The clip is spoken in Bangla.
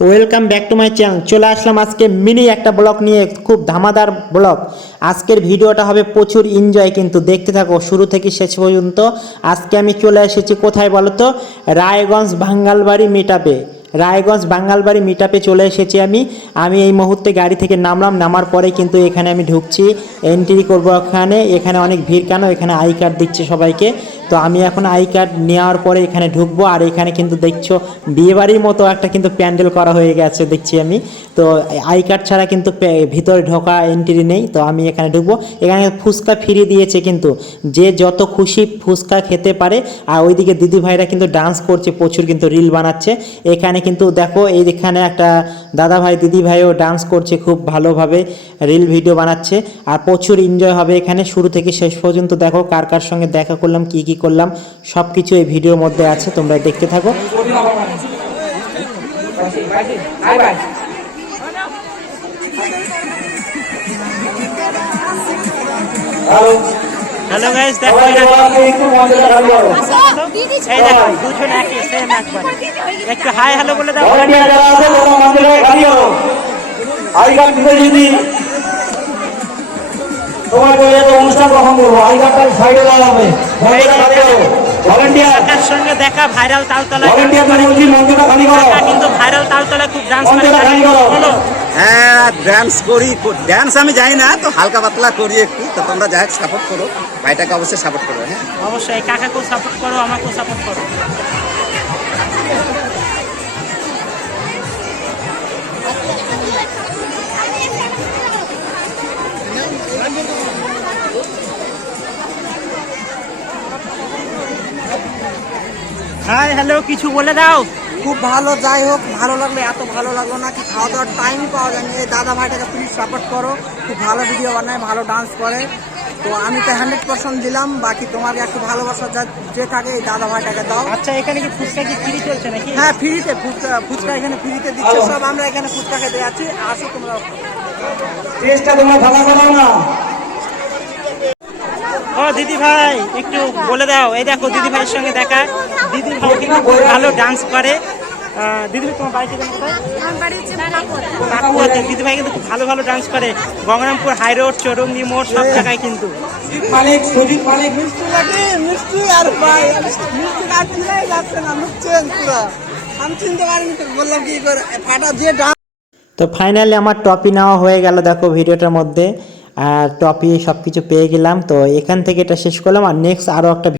Welcome back to my channel চলে আসলাম আজকে মিনি একটা ব্লগ নিয়ে, খুব ধামাদার ব্লগ আজকের ভিডিওটা হবে প্রচুর এনজয় কিন্তু দেখতে থাকো, শুরু থেকে শেষ পর্যন্ত। আজকে আমি চলে এসেছি কোথায় বলো তো রায়গঞ্জ ভাঙ্গালবাড়ি মিটাপে রায়গঞ্জ বাঙ্গালবাড়ি মিটাপে চলে এসেছি আমি। আমি এই মুহূর্তে গাড়ি থেকে নামলাম, নামার পরে কিন্তু এখানে আমি ঢুকছি। এন্ট্রি করব ওখানে, এখানে অনেক ভিড় কেন? এখানে আই কার্ড দিচ্ছে সবাইকে। তো আমি এখন আই কার্ড নেওয়ার পরে এখানে ঢুকবো, আর এখানে কিন্তু দেখছ বিয়েবাড়ির মতো একটা কিন্তু প্যান্ডেল করা হয়ে গেছে, দেখছি আমি। তো আই কার্ড ছাড়া কিন্তু ভিতরে ঢোকা এন্ট্রি নেই, তো আমি এখানে ঢুকবো। এখানে ফুচকা ফিরে দিয়েছে কিন্তু। যে যত খুশি ফুচকা খেতে পারে, আর ওইদিকে দিদি ভাইরা কিন্তু ডান্স করছে, প্রচুর কিন্তু রিল বানাচ্ছে। এখানে কিন্তু দেখো, এই এখানে একটা দাদা ভাই দিদি ভাইও ডান্স করছে খুব ভালোভাবে রিল ভিডিও বানাচ্ছে আর প্রচুর এনজয় হবে এখানে। শুরু থেকে শেষ পর্যন্ত দেখো কার কার সঙ্গে দেখা করলাম, কি কি করলাম সব কিছু এই ভিডিওর মধ্যে আছে, তোমরা দেখতে থাকো। হ্যালো গাইস দেখো দেখো এই দেখো দুজন একই সেম একবার। একটু হাই হ্যালো বলে দাও। তোমাকে একটা অনুষ্ঠান কখন করব? আই কার্ডটা সাইডে দেওয়া হবে। ভলেন্টিয়ার। কাকার সঙ্গে দেখা ভাইরাল তালতলা ভলেন্টিয়ার মানে খালি করো। কিন্তু ভাইরাল তালতলা খুব ডান্স করে হ্যাঁ ড্যান্স করি ড্যান্স আমি জানি না, তো হালকা পাতলা করি একটু, তো তোমরা যাই সাপোর্ট করো। ভাইটাকে অবশ্যই সাপোর্ট করো হ্যাঁ। অবশ্যই, কাকাকেও সাপোর্ট করো, আমাকেও সাপোর্ট করো। হাই হ্যালো কিছু বলে দাও। খুব ভালো যাই হোক ভালো লাগল এত ভালো লাগল না কি খাওয়া দাওয়ার টাইম পাওয়া যায়নি। এই দাদা ভাইটাকে প্লিজ সাপোর্ট করো খুব ভালো ভিডিও বানায় ভালো ডান্স করে। তো আমি তো হান্ড্রেড পার্সেন্ট দিলাম বাকি তোমাকে একটু ভালোবাসা যা যে থাকে এই দাদা ভাইটাকে দাও। আচ্ছা এখানে কি ফুচকা কি ফ্রি চলছে নাকি? হ্যাঁ ফ্রিতে ফুচকা ফুচকা এখানে ফ্রিতে দিচ্ছে সব আমরা এখানে ফুচকা খেতে যাচ্ছি। আসো তোমরা। চেষ্টা তোমরা ফাঁকা করো না। ও দিদি ভাই একটু বলে দাও। এই দেখো দিদি ভাইয়ের সঙ্গে দেখা। দিদি কিন্তু ভালো ডান্স করে। দিদি ভাই তোমার বাড়ি থেকে কোথায় দিদি ভাই কিন্তু ভালো ভালো ডান্স করে। গঙ্গারামপুর হাই রোড চৌরঙ্গি মোড় সব জায়গায় কিন্তু। মালিক সুজিত মালিক মিষ্টি লাগে মিষ্টি আর ভাই মিষ্টি আর চিনাই যাচ্ছে না লুকছেন পুরো। আমি চিনতে পারিনি তো বললাম কি করে? ফাটা যে ডান্স তো ফাইনালি আমার টপি নেওয়া হয়ে গেল দেখো ভিডিওটার মধ্যে। আর টপি সব কিছু পেয়ে গেলাম তো এখান থেকে এটা শেষ করলাম। আর নেক্সট আরও একটা